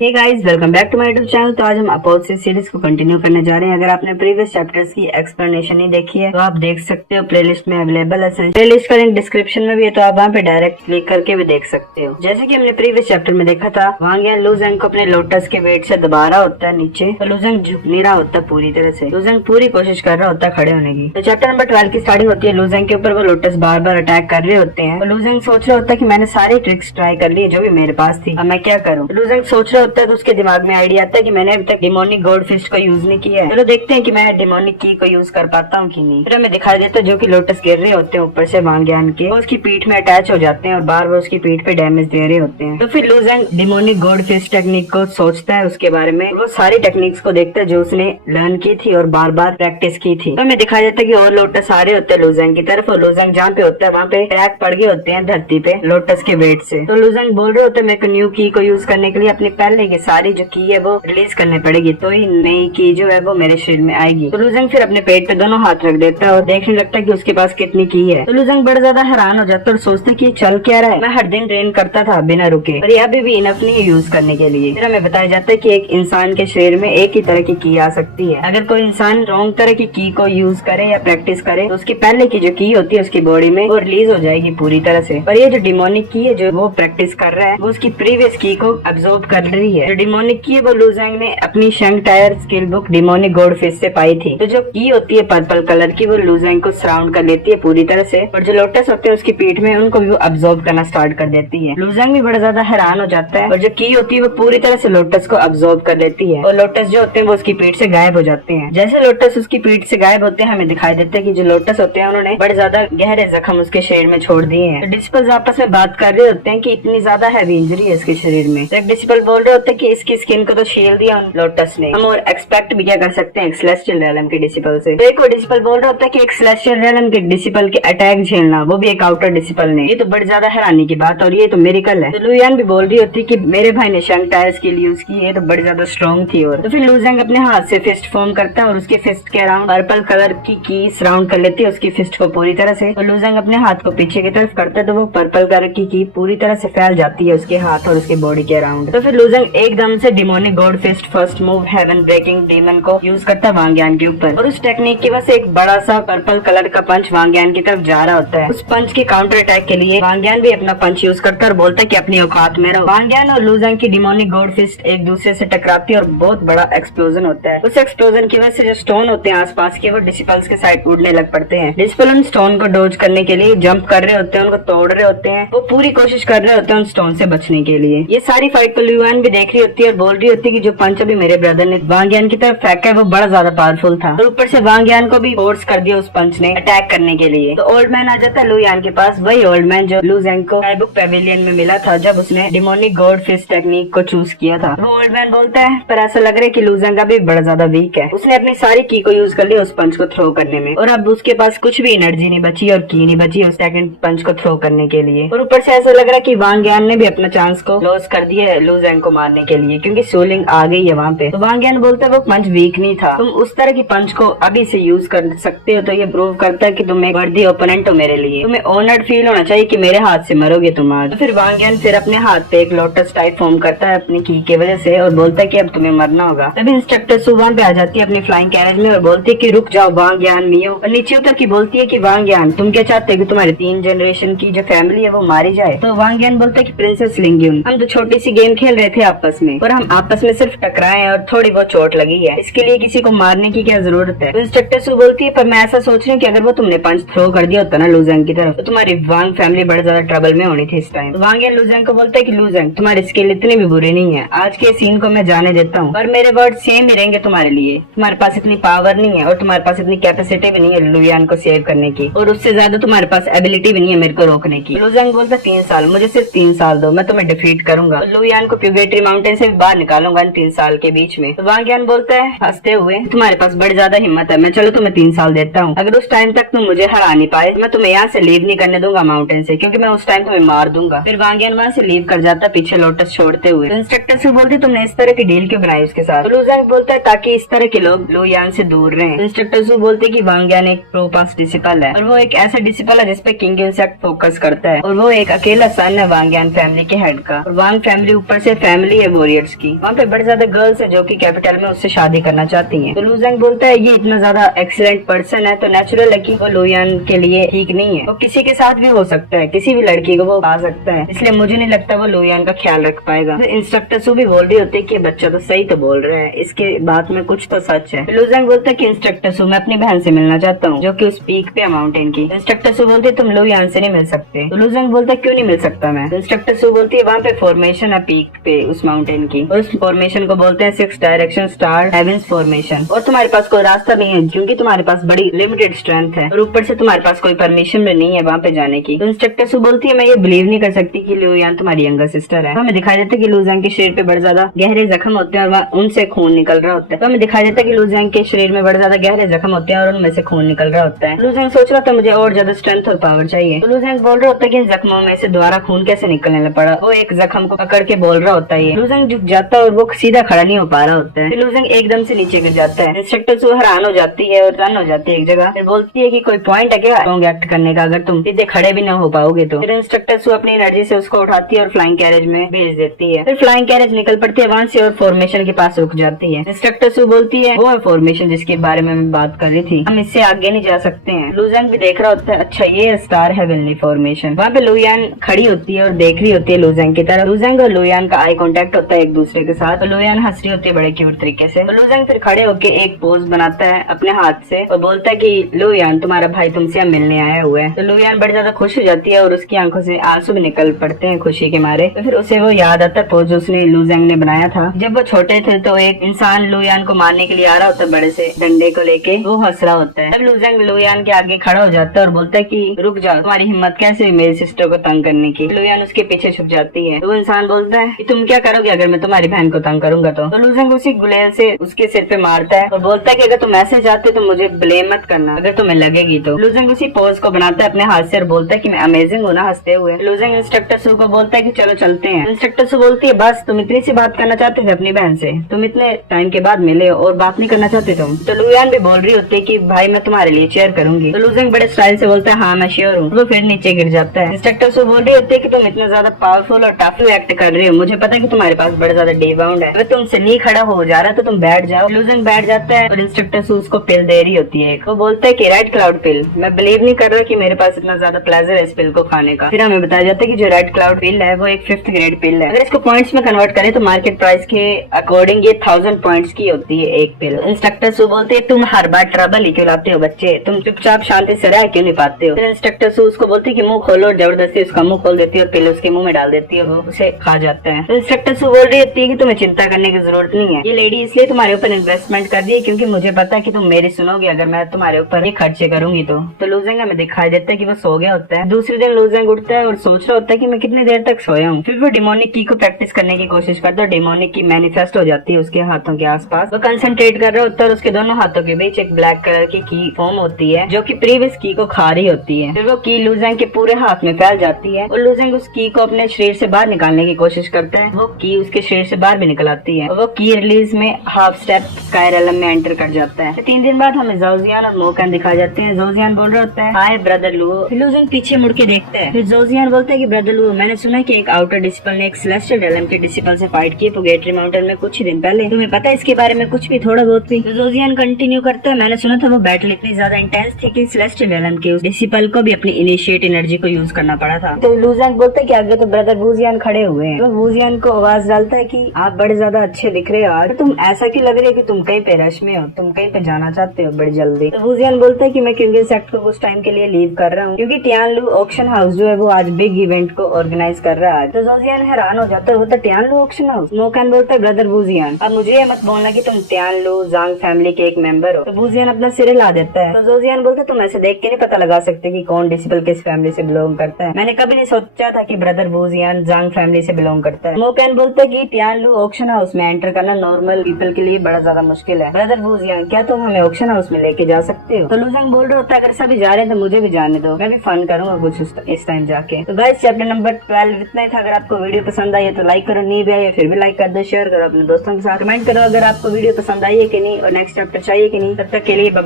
Hey guys, welcome back to my YouTube channel. तो आज हम अपोजिट सीरीज को कंटिन्यू करने जा रहे हैं। अगर आपने प्रीवियस चैप्टर्स की एक्सप्लेनेशन नहीं देखी है तो आप देख सकते हो, प्लेलिस्ट में अवेलेबल है। प्लेलिस्ट का लिंक डिस्क्रिप्शन में भी है, तो आप वहाँ पे डायरेक्ट क्लिक करके भी देख सकते हो। जैसे कि हमने प्रीवियस चैप्टर में देखा था, वांग यान लू ज़ेंग को अपने लोटस के वेट से दबा रहा होता है नीचे, तो लू ज़ेंग झुक नहीं रहा होता पूरी तरह से। लू ज़ेंग पूरी कोशिश कर रहा होता है खड़े होने की। तो चैप्टर नंबर 12 की स्टार्टिंग होती है। लू ज़ेंग के ऊपर वो लोटस बार बार अटैक कर रहे होते हैं। तो लू ज़ेंग सोच रहा होता है कि मैंने सारी ट्रिक्स ट्राई कर ली जो भी मेरे पास थी, अब मैं क्या करूँ। लू ज़ेंग सोच रहा होता है तो उसके दिमाग में आइडिया आता है कि मैंने अभी तक डिमोनिक गॉड फिस्ट को यूज नहीं किया है। चलो देखते हैं कि मैं डिमोनिक की को यूज कर पाता हूँ कि नहीं। फिर हमें दिखाई देता है जो कि लोटस गिर रहे होते हैं ऊपर से वांग यान के, वो उसकी पीठ में अटैच हो जाते हैं और बार बार उसकी पीठ पे डैमेज दे रहे होते हैं। तो फिर Lu Zeng demonic god fist technique को सोचता है, उसके बारे में वो सारी टेक्निक्स को देखता है जो उसने लर्न की थी और बार बार प्रैक्टिस की थी। तो हमें दिखाई देता है कि और लोटस आ रहे होते हैं लू ज़ेंग की तरफ, और लू ज़ेंग जहाँ पे होता है वहाँ पे क्रैक पड़ गए होते हैं धरती पे लोटस के वेट से। तो लू ज़ेंग बोल रहे होते हैं मेरे को न्यू की को यूज करने के लिए अपनी पहले की सारी जो की है वो रिलीज करने पड़ेगी, तो ही नई की जो है वो मेरे शरीर में आएगी। तो लू ज़ेंग फिर अपने पेट पे दोनों हाथ रख देता है और देखने लगता है कि उसके पास कितनी की है। तो लू ज़ेंग बड़ा ज्यादा हैरान हो जाता है और सोचता है कि चल क्या रहा है, मैं हर दिन ट्रेन करता था बिना रुके और ये अभी भी इनफ नहीं है यूज करने के लिए। फिर हमें बताया जाता है कि एक इंसान के शरीर में एक ही तरह की आ सकती है। अगर कोई इंसान रॉन्ग तरह की को यूज करे या प्रैक्टिस करे तो उसकी पहले की जो की होती है उसकी बॉडी में वो रिलीज हो जाएगी पूरी तरह से। पर ये जो डिमोनिक की है जो वो प्रैक्टिस कर रहा है वो उसकी प्रीवियस की को अब्सॉर्ब कर रही है। जो डिमोनिक की है वो लू ज़ेंग ने अपनी शंग tier skill book demonic god fist से पाई थी। तो जो की होती है पर्पल कलर की वो लू ज़ेंग को सराउंड कर लेती है पूरी तरह से, और जो लोटस होते हैं उसकी पीठ में उनको भी वो अब्सॉर्ब करना स्टार्ट कर देती है। लू ज़ेंग भी बड़ा ज्यादा हैरान हो जाता है और जो की होती है वो पूरी तरह से लोटस को अब्सॉर्ब कर लेती है और लोटस जो होते हैं वो उसकी पीठ से गायब हो जाते हैं। जैसे लोटस उसकी पीठ से गायब होते हैं हमें दिखाई देता है कि जो लोटस होते हैं उन्होंने बड़े ज्यादा गहरे जख्म उसके शरीर में छोड़ दिए हैं। तो डिसिपल्स आपस में बात कर रहे होते हैं कि इतनी ज्यादा हैवी इंजरी है इसके शरीर में। तो एक डिसिपल बोल रहे होते हैं कि इसकी स्किन को तो शील दिया उन लोटस ने, हम और एक्सपेक्ट भी क्या कर सकते हैं एक सेलेस्टियल रियलम के डिसिपल से। तो एक और डिसिपल बोल रहा होता है कि एक सेलेस्टियल रियलम के डिसिपल के अटैक झेलना, वो भी एक आउटर डिसिपल ने, ये तो बड़ी ज्यादा हैरानी की बात और ये तो मिरेकल है। तो लू यान भी बोल रही होती है कि मेरे भाई ने शंग टायर स्किल यूज की है तो बड़ी ज्यादा स्ट्रॉन्ग थी। और तो फिर लू ज़ेंग अपने हाथ से फिस्ट फॉर्म करता है और उसके फिस्ट के अराउंड पर्पल कलर की सराउंड कर लेती है उसकी फिस्ट को पूरी तरह से। तो लू ज़ेंग अपने हाथ को पीछे की तरफ करता है तो वो पर्पल कलर की पूरी तरह से फैल जाती है उसके हाथ और उसके बॉडी के अराउंड। तो फिर लू ज़ेंग एकदम से demonic god fist first move heaven breaking demon को यूज करता है वांग यान के ऊपर, और उस टेक्निक की वजह से एक बड़ा सा पर्पल कलर का पंच वांग यान की तरफ जा रहा होता है। उस पंच के काउंटर अटैक के लिए वांग यान भी अपना पंच यूज करता है और बोलता है कि अपनी औकात में रहो। वांग यान और लू ज़ेंग की डिमोनिक गॉड फिस्ट एक दूसरे से टकराती है और बहुत बड़ा एक्सप्लोजन होता है। उस एक्सप्लोजन की वजह से जो स्टोन होते हैं आसपास के वो डिसिपल्स के साइड उड़ने लग पड़ते हैं। डिसिपल उन स्टोन को डोज करने के लिए जंप कर रहे होते हैं, उनको तोड़ रहे होते हैं, वो पूरी कोशिश कर रहे होते हैं उन स्टोन से बचने के लिए। ये सारी फाइट को लू यान भी देख रही होती है और बोल रही होती है कि जो पंच अभी मेरे ब्रदर ने वांग यान की तरफ फेंका है वो बड़ा ज्यादा पावरफुल था, और ऊपर से वांग यान को भी फोर्स कर दिया उस पंच ने अटैक करने के लिए। तो ओल्ड मैन आ जाता है लू यान के पास, वही ओल्ड मैन जो लू ज़ेंग को स्काईबुक पेविलियन में मिला था जब उसने डिमोनिक गॉड फिस्ट टेक्निक को चूज किया था। वो ओल्ड मैन बोलता है पर ऐसा लग रहा है कि लू ज़ेंग अभी बड़ा ज्यादा वीक है, उसने अपनी सारी की को यूज कर लिया उस पंच को थ्रो करने में और अब उसके पास कुछ भी एनर्जी नहीं बची और की नहीं बची उस सेकंड पंच को थ्रो करने के लिए। और ऊपर से ऐसा लग रहा है कि वांग यान ने भी अपना चांस को लॉस कर दिया है लू ज़ेंग को मारने के लिए, क्योंकि सोलिंग आ गई है वहाँ पे। तो वांग यान बोलता है वो पंच वीक नहीं था, तुम उस तरह की पंच को अभी से यूज कर सकते हो, तो ये प्रूव करता है कि तुम एक वर्दी ओपोनेंट हो मेरे लिए, तुम्हें ऑनर्ड फील होना चाहिए कि मेरे हाथ से मरोगे तुम आज। तो फिर वांग यान फिर अपने हाथ पे एक लोटस टाइप फॉर्म करता है अपनी की वजह से और बोलता है कि अब तुम्हें मरना होगा। तभी इंस्ट्रक्टर सू वहाँ पे आ जाती है अपनी फ्लाइंग कैरेज में और बोलती है कि रुक जाओ वांग यान मियो, और नीचे उतर की बोलती है कि वांग यान तुम क्या चाहते हो कि तुम्हारे 3 जनरेशन की जो फैमिली है वो मारी जाए। तो वांग यान बोलता है कि प्रिंसेस लिंग्यून, हम तो छोटी सी गेम खेल रहे थे आपस में और हम आपस में सिर्फ टकराए और थोड़ी बहुत चोट लगी है, इसके लिए किसी को मारने की क्या जरूरत है। तो इंस्ट्रक्टर सू बोलती है पर मैं ऐसा सोच रही हूँ कि अगर वो तुमने पंच थ्रो कर दिया होता ना लू ज़ेंग की तरफ तो तुम्हारी वांग फैमिली बड़ा ज्यादा ट्रबल में होनी थी इस टाइम। तो वांग यान लू ज़ेंग को बोलता है कि लू ज़ेंग तुम्हारी स्किल इतनी भी बुरी नहीं है, आज के सीन को मैं जाने देता हूँ पर मेरे वर्ड सेम ही रहेंगे तुम्हारे लिए, तुम्हारे पास इतनी पावर नहीं है और तुम्हारे पास इतनी कैपेसिटी भी नहीं है लू यान को सेव करने की, और उससे ज्यादा तुम्हारे पास एबिलिटी भी नहीं है मेरे को रोकने की। लू ज़ेंग बोलता 3 साल, मुझे सिर्फ 3 साल दो, मैं तुम्हें डिफीट करूंगा, लू यान को प्यूगेटरी माउंटेन से बाहर निकालूंगा इन 3 साल के बीच में। तो वांग यान बोलता है हंसते हुए तुम्हारे पास बड़ी ज्यादा हिम्मत है, मैं चलो तुम्हें 3 साल देता हूँ, अगर उस टाइम तक तुम मुझे हरा नहीं पाए मैं तुम्हें यहाँ से लीव नहीं करने दूंगा माउंटेन से, क्योंकि मैं उस टाइम तुम्हें मार दूंगा। फिर वांग यान वहाँ से लीव कर जाता पीछे लोटस छोड़ते हुए। तो इंस्ट्रक्टर से बोलते तुमने इस तरह की डील क्यों बनाई उसके साथ। तो लू ज़ेंग बोलता है ताकि इस तरह के लोग लू यान से दूर रहे। तो इंस्ट्रक्टर से बोलते कि वांग यान एक प्रो पास डिसिपल है और वो एक ऐसा डिसिपल है जिसपे किंग इंसेक्ट फोकस करता है और वो एक अकेला सन है वांग यान फैमिली के हेड का, और वांग फैमिली ऊपर से फैमिली फैमिली है वॉरियर्स की, वहाँ पे बड़े ज्यादा गर्ल्स है जो कि कैपिटल में उससे शादी करना चाहती हैं। तो लू जेंग बोलता है ये इतना ज्यादा एक्सीलेंट पर्सन है तो नेचुरल है कि वो लू यान के लिए ठीक नहीं है। वो किसी के साथ भी हो सकता है, किसी भी लड़की को वो पा सकता है, इसलिए मुझे नहीं लगता वो लू यान का ख्याल रख पाएगा। तो इंस्ट्रक्टर सू भी बोल रही होती है कि बच्चा तो सही तो बोल रहा है, इसके बात में कुछ तो सच है। लू जेंग बोलता है कि इंस्ट्रक्टर सू मैं अपनी बहन से मिलना चाहता हूँ जो कि उस पीक पे माउंटेन की। इंस्ट्रक्टर सू बोलती है तुम लू यान से नहीं मिल सकते। तो लू जेंग बोलता है क्यों नहीं मिल सकता मैं। इंस्ट्रक्टर सू बोलती है वहाँ पे फॉर्मेशन है पीक पे उस माउंटेन की, और उस फॉर्मेशन को बोलते हैं 6 डायरेक्शन स्टार हेवेंस फॉर्मेशन, और तुम्हारे पास कोई रास्ता नहीं है क्योंकि तुम्हारे पास बड़ी लिमिटेड स्ट्रेंथ है और ऊपर से तुम्हारे पास कोई परमिशन भी नहीं है वहाँ पे जाने की। तो इंस्ट्रक्टर सू बोलती है मैं ये बिलीव नहीं कर सकती कि लू यान तुम्हारी यंगर सिस्टर है। हमें दिखाई देता है कि लू जेंग के शरीर पे बड़े ज्यादा गहरे जख्म होते हैं और उनसे खून निकल रहा होता है। तो हमें दिखाई देता है कि लू जेंग के शरीर में बड़े ज्यादा गहरे जख्म होते हैं और उनमें से खून निकल रहा होता है। लू जेंग सोच रहा था मुझे और ज्यादा स्ट्रेंथ और पावर चाहिए। तो लू जेंग बोल रहा होता है कि इन जख्मों में से दोबारा खून कैसे निकलने पड़ा। वो एक जख्म को पकड़ के बोल रहा होता है। लू जेंग झुक जाता है और वो सीधा खड़ा नहीं हो पा रहा होता है। लू जेंग एकदम से नीचे गिर जाता है। इंस्ट्रक्टर सू हैरान हो जाती है और रन हो जाती है एक जगह। फिर बोलती है कि कोई पॉइंट है क्या स्ट्रॉन्ग एक्ट करने का अगर तुम सीधे खड़े भी न हो पाओगे तो। फिर इंस्ट्रक्टर सू अपनी एनर्जी से उसको उठाती है और फ्लाइंग कैरेज में भेज देती है। फिर फ्लाइंग कैरेज निकल पड़ती है वहाँ से और फॉर्मेशन के पास रुक जाती है। इंस्ट्रक्टर सू बोलती है वो है फॉर्मेशन जिसके बारे में मैं बात कर रही थी, हम इससे आगे नहीं जा सकते हैं। लू जेंग भी देख रहा होता है अच्छा ये स्टार हेवनली फॉर्मेशन। वहाँ पे लू यान खड़ी होती है और देख रही होती है लू जेंग की तरफ। लू जेंग और लू यान का आई कांटेक्ट होता है एक दूसरे के साथ। तो लू यान हंस रही होती है बड़े क्यूट तरीके से। तो लू जेंग फिर खड़े होके एक पोज बनाता है अपने हाथ से और बोलता है कि लू यान तुम्हारा भाई तुमसे अब मिलने आया हुआ है। तो लू यान बड़ी ज्यादा खुश हो जाती है और उसकी आंखों से आंसू भी निकल पड़ते हैं खुशी के मारे। तो फिर उसे वो याद आता है पोज उसने लू जेंग ने बनाया था जब वो छोटे थे। तो एक इंसान लू यान को मारने के लिए आ रहा होता है बड़े से डंडे को लेके, वो हंस रहा होता है। तब लू जेंग लू यान के आगे खड़ा हो जाता है और बोलता है कि रुक जाओ, तुम्हारी हिम्मत कैसे हुई मेरी सिस्टर को तंग करने की। लू यान उसके पीछे छुप जाती है। तो वो इंसान बोलता है कि तुम क्या करोगे अगर मैं तुम्हारी बहन को तंग करूंगा तो। लू जेंग उसी गुलेल से उसके सिर पे मारता है और बोलता है कि अगर तुम ऐसे चाहते तो मुझे ब्लेम मत करना अगर तुम्हें लगेगी तो। लू जेंग उसी पोज को बनाता है अपने हाथ से और बोलता है कि मैं अमेजिंग हूँ ना हंसते हुए। लू जेंग इंस्ट्रक्टर सू को बोलता है कि चलो चलते हैं। इंस्ट्रक्टर सू बोलती है बस तुम इतनी सी बात करना चाहते थे अपनी बहन से, तुम इतने टाइम के बाद मिले और बात नहीं करना चाहते तुम। तो लू यान भी बोल रही होती है कि भाई मैं तुम्हारे लिए चेयर करूंगी। तो लू जेंग बड़े स्टाइल से बोलता है हाँ मैं श्योर हूँ। वो फिर नीचे गिर जाता है। इंस्ट्रक्टर सू बोल रही होती है कि तुम इतना ज्यादा पावरफुल और टफ एक्ट कर रहे हो, मुझे पता है कि तुम्हारे पास बड़ा ज्यादा डिबाउंड है, अगर तुमसे नहीं खड़ा हो जा रहा तो तुम बैठ जाओ। लू जेंग बैठ जाता है और इंस्ट्रक्टर सू उसको पिल दे रही होती है। वो बोलता है कि रेड क्लाउड पिल, मैं बिलीव नहीं कर रहा कि मेरे पास इतना ज्यादा प्लेजर है इस पिल को खाने का। फिर हमें बताया जाता है कि जो रेड क्लाउड पिल है वो एक 5th ग्रेड पिल है। अगर इसको पॉइंट्स में कन्वर्ट करें तो मार्केट प्राइस के अकॉर्डिंग ये 1000 पॉइंट्स की होती है एक पिल। इंस्ट्रक्टर सू बोलते है तुम हर बार ट्रबल ही क्यों लाते हो बच्चे, तुम चुपचाप शांति से रह क्यों नहीं पाते हो। फिर इंस्ट्रक्टर सू उसको बोलती है कि मुंह खोलो और जबरदस्ती उसका मुंह खोल देती है और पिल उसके मुंह में डाल देती है, वो उसे खा जाता है। तो इंस्ट्रक्टर सू बोल रही होती है कि तुम्हें चिंता करने की जरूरत नहीं है, ये लेडी इसलिए तुम्हारे ऊपर इन्वेस्टमेंट कर दी है क्योंकि मुझे पता है कि तुम मेरी सुनोगे अगर मैं तुम्हारे ऊपर ये खर्चे करूंगी तो लू जेंग हमें दिखाई देता है कि वो सो गया होता है। दूसरे दिन लू जेंग उठता है और सोच रहा होता है कि मैं कितनी देर तक सोया हूँ। फिर वो डिमोनिक की को प्रैक्टिस करने की कोशिश करता है। डिमोनिक की मैनिफेस्ट हो जाती है उसके हाथों के आसपास। वो कंसंट्रेट कर रहा होता है और उसके दोनों हाथों के बीच एक ब्लैक कलर की फॉर्म होती है जो कि प्रीवियस की को खा रही होती है। फिर वो की लू जेंग के पूरे हाथ में फैल जाती है और लू जेंग उस की को अपने शरीर से बाहर निकालने की कोशिश करता है। वो की उसके शरीर से बाहर भी निकल आती है और वो की रिलीज में हाफ स्टेप स्काई रेलम में एंटर कर जाता है। 3 दिन बाद हमें जोजियान और मोकन दिखा जाते हैं। जोजियान बोल रहा होता है हाय ब्रदर लू। लू जेंग पीछे मुड़ के देखता है। फिर जोजियान बोलता है कि ब्रदर लू मैंने सुना है कि एक आउटर डिसिपल ने एक सेलेस्टियल रेलम के डिसिपल से फाइट की पुगेटरी माउंटेन में कुछ ही दिन पहले, तुम्हें पता है इसके बारे में कुछ भी थोड़ा बहुत भी। तो जोजियान कंटिन्यू करता है मैंने सुना था वो बैटल इतनी ज्यादा इंटेंस थी कि सेलेस्टियल रेलम के उस डिसिपल को भी अपनी इनिशिएट एनर्जी को यूज करना पड़ा था। तो लू जेंग बोलता है कि आगे तो ब्रदर वूजियान खड़े हुए हैं। तो वूजियान को आवाज डालता है कि आप बड़े ज्यादा अच्छे दिख रहे हो आज, तुम ऐसा क्यों लग रही है कि तुम कहीं पे रश में हो, तुम कहीं पे जाना चाहते हो बड़ी जल्दी। तो वूजियान बोलता है कि मैं क्योंकि सेक्ट को कुछ टाइम के लिए लीव कर रहा हूँ क्योंकि टियानलू ऑक्शन हाउस जो है वो आज बिग इवेंट को ऑर्गेनाइज कर रहा है। तो जोजियान हैरान हो जाता है, वो तो टियानलू ऑक्शन हाउस। मोकन बोलता है ब्रदर वूजियान अब मुझे ये मत बोलना कि तुम टियानलू जांग फैमिली के एक मेंबर हो। तो वूजियान अपना सिर हिला देता है। तो जोजियान बोलता है तुम ऐसे देख के नहीं पता लगा सकते कि कौन डिसिपल किस फैमिली से बिलोंग करता है, मैंने कभी नहीं सोचा था कि ब्रदर वूजियान जांग फैमिली से बिलोंग करता है। मोकन बोलता है कि टियानलू ऑक्शन हाउस में एंटर करना नॉर्मल पीपल के लिए बड़ा ज्यादा मुश्किल है। ब्रदर वूजियान क्या तुम हमें ऑक्शन हाउस में लेके जा सकते हो। तो लू जेंग बोल रहा होता है अगर सभी जा रहे हैं तो मुझे भी जाने दो, मैं भी फन करूंगा कुछ इस टाइम जाके। तो गाइस चैप्टर नंबर 12 इतना ही था। अगर आपको वीडियो पसंद आई है तो लाइक करो, नहीं भी आई है फिर भी लाइक कर दो, शेयर करो अपने दोस्तों के साथ, कमेंट करो अगर आपको वीडियो पसंद आई है कि नहीं और नेक्स्ट चैप्टर चाहिए कि नहीं। तब तक के लिए बाय।